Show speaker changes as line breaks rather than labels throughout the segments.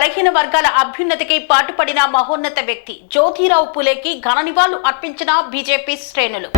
బలహీన వర్గాల అభ్యున్నతికి పాటుపడిన మహోన్నత వ్యక్తి జ్యోతిరావు పూలేకి ఘన నివాళులు అర్పించిన బీజేపీ శ్రేణులు.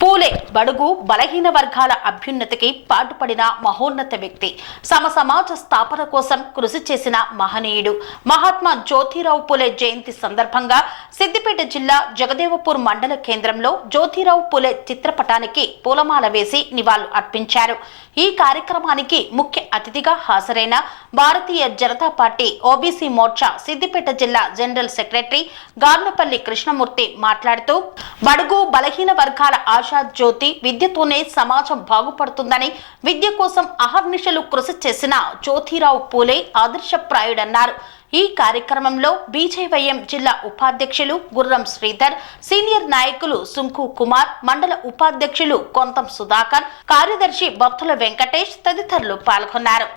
పూలే బడుగు బలహీన వర్గాల అభ్యున్నతికి పాటుపడిన మహోన్నత వ్యక్తి. సమ సమాజ స్థాపన కోసం కృషి చేసిన మహనీయుడు. మహాత్మా జ్యోతిరావు పూలే జయంతి సందర్భంగా సిద్దిపేట జిల్లా జగదేవపూర్ మండల కేంద్రంలో జ్యోతిరావు పూలే చిత్రపటానికి పూలమాల వేసి నివాళులు అర్పించారు. ఈ కార్యక్రమానికి ముఖ్య అతిథిగా హాజరైన భారతీయ జనతా పార్టీ ఓబీసీ మోర్చా సిద్దిపేట జిల్లా జనరల్ సెక్రటరీ గార్లపల్లి కృష్ణమూర్తి మాట్లాడుతూ బడుగు బలహీన వర్గాల ఆశ జ్యోతి విద్యతోనే సమాజం బాగుపడుతుందని విద్య కోసం అహర్నిశలు కృషి చేసిన జ్యోతిరావు పూలే ఆదర్శప్రాయుడన్నారు ఈ కార్యక్రమంలో బీజేవైఎం జిల్లా ఉపాధ్యక్షులు గుర్రం శ్రీధర్ సీనియర్ నాయకులు సుంకు కుమార్ మండల ఉపాధ్యక్షులు కొంతం సుధాకర్ కార్యదర్శి భక్తుల వెంకటేష్ తదితరులు పాల్గొన్నారు.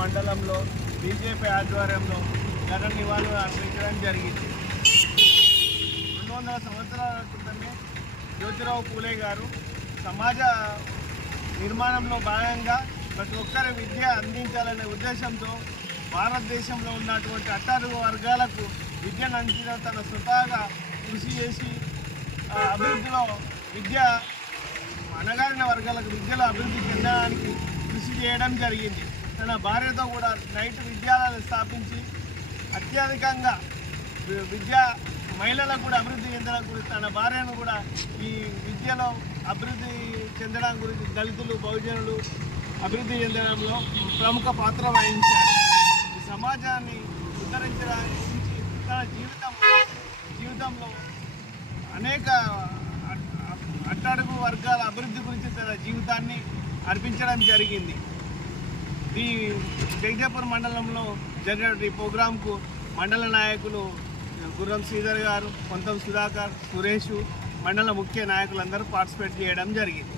మండలంలో బీజేపీ ఆధ్వర్యంలో ఘన నివాళులు అర్పించడం జరిగింది. వందల సంవత్సరాల క్రితమే జ్యోతిరావు పూలే గారు సమాజ నిర్మాణంలో భాగంగా ప్రతి ఒక్కరి విద్య అందించాలనే ఉద్దేశంతో భారతదేశంలో ఉన్నటువంటి అట్టారుగు వర్గాలకు విద్యను అందించిన తన స్వతహాగా కృషి చేసి అభివృద్ధిలో విద్య అనగారిన వర్గాలకు విద్యలో అభివృద్ధి చెందడానికి కృషి చేయడం జరిగింది. తన భార్యతో కూడా నైట్ విద్యాలయాలు స్థాపించి అత్యధికంగా విద్యా విద్య మహిళలకు కూడా అభివృద్ధి చెందడం గురించి తన భార్యను కూడా ఈ విద్యలో అభివృద్ధి చెందడం గురించి దళితులు బహుజనులు అభివృద్ధి చెందడంలో ప్రముఖ పాత్ర వహించారు. ఈ సమాజాన్ని ఉద్ధరించడానికి తన జీవితం జీవితంలో అనేక అట్టడుగు వర్గాల అభివృద్ధి గురించి తన జీవితాన్ని అర్పించడం జరిగింది. ఈ జగజాపూర్ మండలంలో జరిగిన ఈ ప్రోగ్రాంకు మండల నాయకులు గుర్రం శ్రీధర్ గారు కొంతం సుధాకర్ సురేష్ మండల ముఖ్య నాయకులందరూ పార్టిసిపేట్ చేయడం జరిగింది.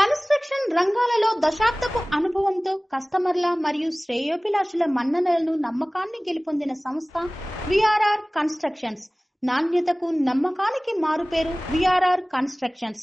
కన్స్ట్రక్షన్ రంగాలలో దశాబ్దపు అనుభవంతో కస్టమర్ల మరియు శ్రేయోభిలాషుల మన్ననలను నమ్మకాన్ని గెలుపొందిన సంస్థ విఆర్ఆర్ కన్స్ట్రక్షన్స్. నాణ్యతకు నమ్మకానికి మారుపేరు VRR constructions.